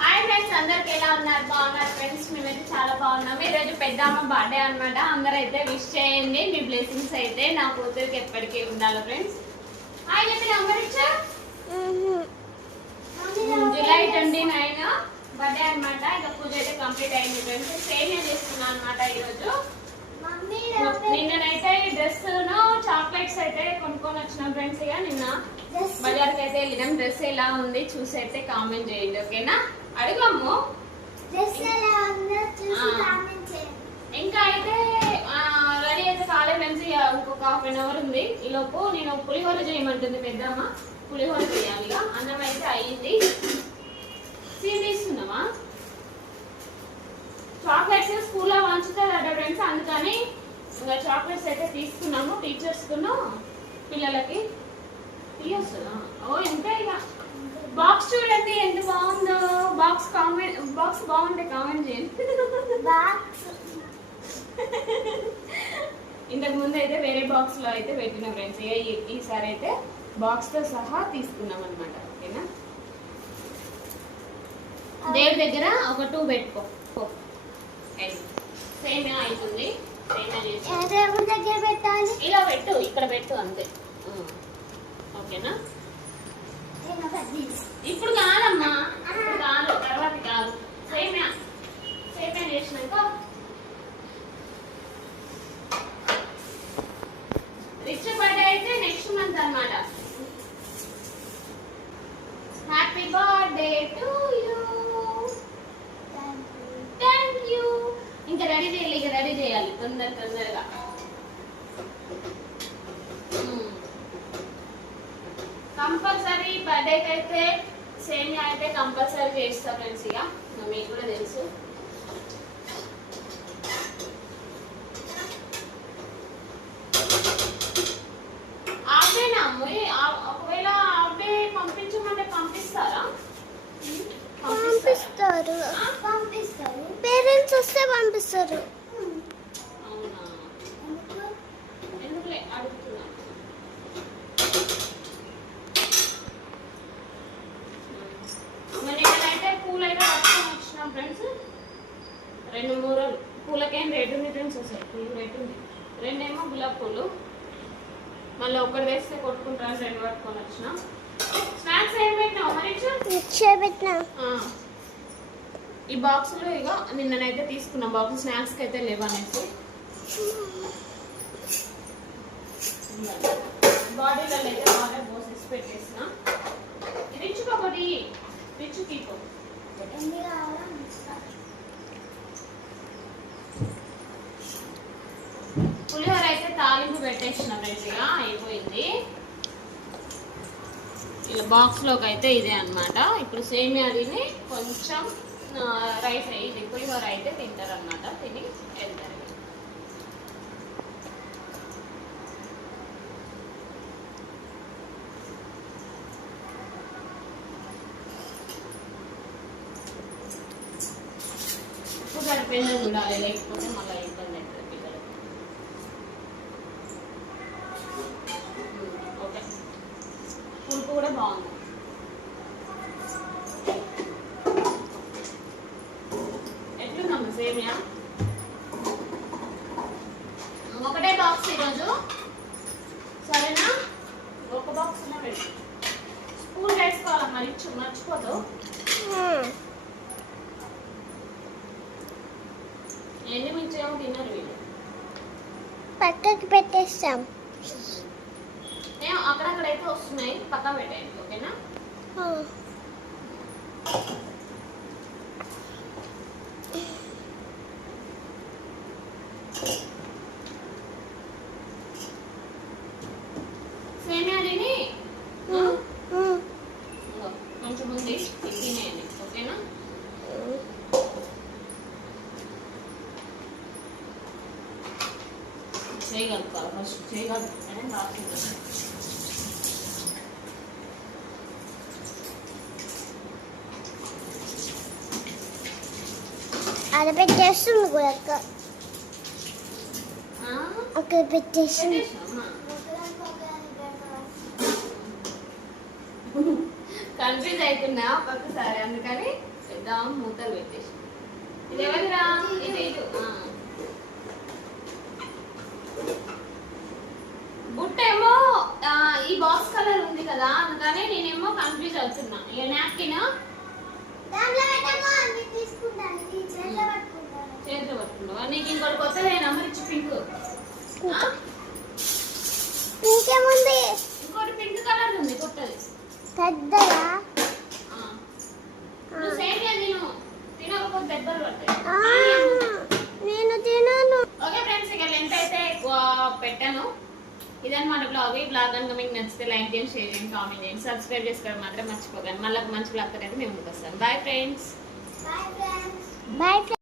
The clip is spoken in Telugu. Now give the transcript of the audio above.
హాయ్ ఫ్రెండ్స్ అందరికి ఎలా ఉన్నారు? బాగున్నారు ఫ్రెండ్స్ మేమైతే చాలా బాగున్నాం. ఈరోజు పెద్దమ్మ బర్త్డే అన్నమాట. అందరూ అయితే విష్ చేయండి. మీ బ్లెస్సింగ్స్ అయితే నా కూతురికి ఎప్పటికీ ఉండాలి ఫ్రెండ్స్ హాయ్ చెప్పి నంబర్ ఇచ్చా జూలై ట్వంటీ నైన్ బర్త్డే అన్నమాట. ఇక పూజ అయితే కంప్లీట్ అయింది ఫ్రెండ్స్ సేమ్ చేస్తున్నాను అనమాట ఈరోజు? నిన్ననైతే డ్రెస్ చాక్లెట్స్ అయితే కొనుక్కొని వచ్చినాం ఫ్రెండ్స్ ఇక నిన్న బజార్కి అయితే వెళ్ళినాం. డ్రెస్ ఎలా ఉంది చూసి అయితే కామెంట్ చేయండి ఓకేనా? అడుగమ్ము. ఇంకా అయితే రెడీ అయితే కాలే ఫ్రెండ్స్ ఇక ఇంకొక హాఫ్ అన్ అవర్ ఉంది. ఈ లోపు నేను పులిహోర చేయమంటుంది పెద్దమ్మ. పులిహోర చేయాలి అన్నం అయితే అయ్యింది సీన్ తీసుకున్నావా చాక్లెట్స్ స్కూల్లో వంచుతారట ఫ్రెండ్స్ అందుకని ఇంకా చాక్లెట్స్ అయితే తీసుకున్నాము టీచర్స్ పిల్లలకి. తీయొస్తుందా ఓ ఇంతే ఇక. బాక్స్ చూడండి ఎంత బాగుందో. బాక్స్ కామెంట్ బాక్స్ బాగుంటే కామెంట్ చేయండి. ఇంతకు ముందు అయితే వేరే బాక్స్లో అయితే పెట్టిన ఫ్రెండ్స్ ఈసారి అయితే బాక్స్తో సహా తీసుకున్నాం అనమాట ఓకేనా? దేవుడి దగ్గర ఒక టూ పెట్టుకో. సేమియా అవుతుంది? చేసి దగ్గర పెట్టాలి. ఇలా పెట్టు ఇక్కడ పెట్టు అంతే. ఓకేనా? ఇప్పుడు కాదమ్మా. ఇప్పుడు కాదు తర్వాత కాదు. సేమియా సేమియా చేసినాక? రిచ్ బర్త్డే అయితే నెక్స్ట్ మంత్ అన్నమాట. Happy birthday to you thank you ఇంకా రెడీ చేయాలి ఇక రెడీ చేయాలి తొందర తొందరగా. కంపల్సరీ బర్త్డేకి అయితే సేమియా అయితే కంపల్సరీ చేస్తా ఫ్రెండ్స్ ఇక. మీకు కూడా తెలుసు. అమ్మాయి? ఒకవేళ పంపించమంటే పంపిస్తారా? పంపిస్తారా? పంపిస్తారు. పేరెంట్స్ వస్తే పంపిస్తారు అవునా ఎందుకులే అడుగుతున్నా మరి నేనైతే పూలు అయితే పట్టుకొని వచ్చినాం ఫ్రెండ్స్ రెండు మూరలు. పూలకేం రేటు ఉంది ఫ్రెండ్స్ అసలు పూలు రేటు ఉంది. రెండేమో గులాబ్ పూలు. మళ్ళీ ఒకటి వేస్తే కొట్టుకుంటాను రెండు పట్టుకొని వచ్చిన. స్నాక్స్ ఏం పెట్టినావు మరి. ఈ బాక్సులు ఇక నిన్ననైతే తీసుకున్నాం. బాక్స్ స్నాక్స్కి అయితే లేవనేసి బాడీలో అయితే వాటర్ పోసేసి పెట్టేసిన. రిచ్ ఒకటి రిచ్ తీపో ఎన్ని కావాలా పులిహోర అయితే తాలింపు పెట్టేసిన ఫ్రెండ్స్ అయిపోయింది. ఇలా బాక్స్లోకి అయితే ఇదే అన్నమాట. ఇప్పుడు సేమియా తిని కొంచెం రైస్ ఇది పులిహోర అయితే తింటారనమాట తిని వెళ్తారు. ఇప్పుడు సరిపోయిందని ఉండాలి లేకపోతే మళ్ళీ ఇబ్బంది అవుతుంది పిల్లలకి ఉమ్, ఓకే పులుపు కూడా బాగుంది. ఎట్లుందమ్మా సేమియా? ఒకటే బాక్స్ ఈరోజు. సరేనా? ఒక బాక్స్ పెట్టు. స్పూన్ వేసుకోవాలి మరి? మర్చిపోతావు ఎన్ని మించేమో తిన్నారు వీళ్ళు. పక్కకి పెట్టేస్తాం. అక్కడక్కడ అయితే వస్తున్నాయి పక్క పెట్టేయండి ఓకేనా? సేమియా తిని కొంచెం ఉంది ఇది తినేయండి ఓకేనా? చేయగలుగుతారు ఫస్ట్ చేయగలుగుతారని రాసుకుంటాను అది పెట్టేస్తుంది కూడా అక్క? అక్కడ పెట్టేస్తుంది? కన్ఫ్యూజ్ అవుతున్నా ఒక్కొక్కసారి అందుకని పెద్ద మూతలు పెట్టేసి. ఇది ఎవరిరా ఇది ఇది. బుట్ట ఏమో ఈ బాక్స్ కలర్ ఉంది కదా అందుకని నేనేమో కన్ఫ్యూజ్ అవుతున్నా. ఇక నాప్కిన్ ఆ, నేను తినను. ఓకే ఫ్రెండ్స్ ఇక లెంత్ అయితే ఎక్కువ పెట్టాను. ఇదన్నమాట బ్లాగ్ ఈ బ్లాగ్ కనుక మీకు నచ్చితే లైక్ చేయండి షేర్ చేయండి కామెంట్ చేయండి సబ్స్క్రైబ్ చేసుకోవడం మాత్రం మర్చిపోకండి. మళ్ళీ మంచి బ్లాగ్ అయితే మేము ముందుకు వస్తాం. Bye friends bye friends bye